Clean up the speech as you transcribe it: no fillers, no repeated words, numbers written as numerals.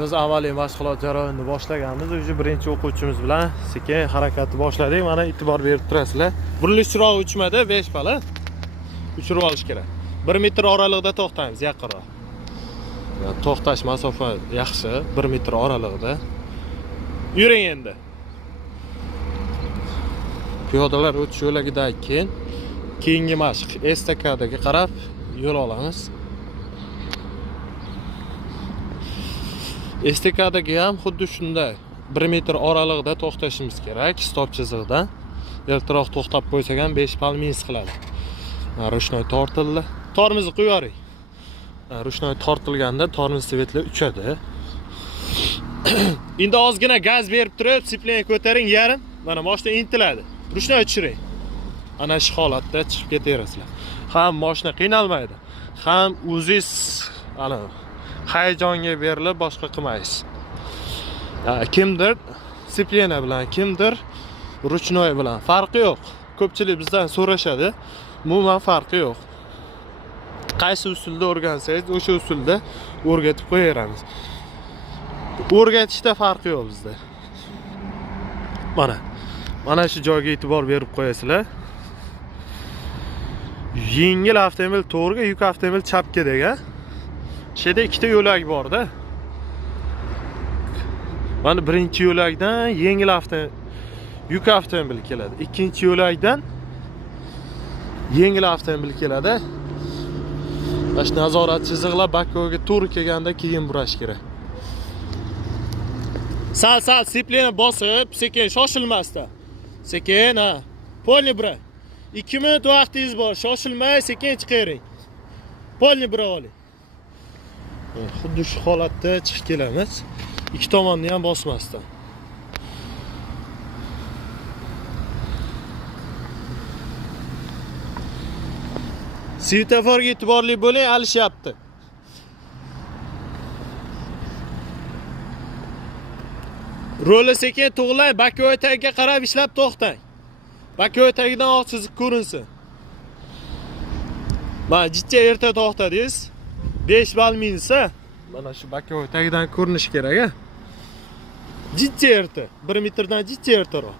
Biz amaliy mashg'ulot jarayonini boshlaganmiz. O'sha birinchi o'quvchimiz bilan sekin harakatni boshladik. Mana e'tibor berib turasizlar. Burilish chirog'i uchmadi, 5 pala. Uchirib olish kerak. 1 metr oralig'ida to'xtaymiz, yaqinroq. To'xtash masofa yaxshi, 1 metr oralig'ida. Yuring endi. Piyodalar o'tish yo'lagidan keyingi mashq estakadaga qarab yo'l olamiz. Estakadaga ham xuddi shunday 1 metr oralig'ida to'xtashimiz kerak, stop chizig'idan. Ertaroq to'xtab qo'ysak ham 5 pal minus qiladi. Rushnoy tortildi. Tormozni qo'yaring. Rushnoy tortilganda tormoz svetlar uchadi. Endi ozgina gaz berib turib, sipleni ko'taring yarim. Mana mashina intiladi. Rushnoy tushiring. Ana shu holatda chiqib ketaverasizlar. Ham mashina qiynalmaydi, ham o'zingiz hayajonga berilib boshqa qilmaysiz. Kimdir siplena bilan, kimdir ruchnoy bilan farqi yo'q. Ko'pchilik bizdan so'rashadi. Umuman farqi yo'q. Qaysi usulda o'rgansangiz, o'sha usulda o'rgatib qo'yaveramiz. O'rgatishda farqi yo'q bizda. Mana shu joyga e'tibor berib qo'yasizlar. Yengil avtomobil to'g'riga, yuk avtomobil chapga degan. Shu yerda ikkita yo'lak bor-da. Mana birinchi yo'lakdan yengil yuk avtomobil keladi. Ikkinchi yo'lakdan yengil avtomobil keladi. Mana shu nazorat chiziqlar bakkoga to'g'ri kelganda keyin burash kerak. Sal sipleni bosib, sekin shoshilmasdan. Sekin, Polni bura. 2 minut vaqtingiz bor. Shoshilmay, sekin chiqaring. Polni bura oling. Xuddi shu holatda chiqib kelamiz. Ikki tomonni ham bosmasdan. Svetoforga e'tiborli bo'ling, alishyapti. Rolni sekin to'g'rilang, bakka tagiga qarab ishlab to'xtang. Bakka tagidan oq chiziq ko'rinsin. Mana jichcha erta to'xtadingiz. 5 bal minsa, mana shu bakka tagidan ko'rinish kerak-a. Jichcha erta, 1 metrdan jichcha ertaroq.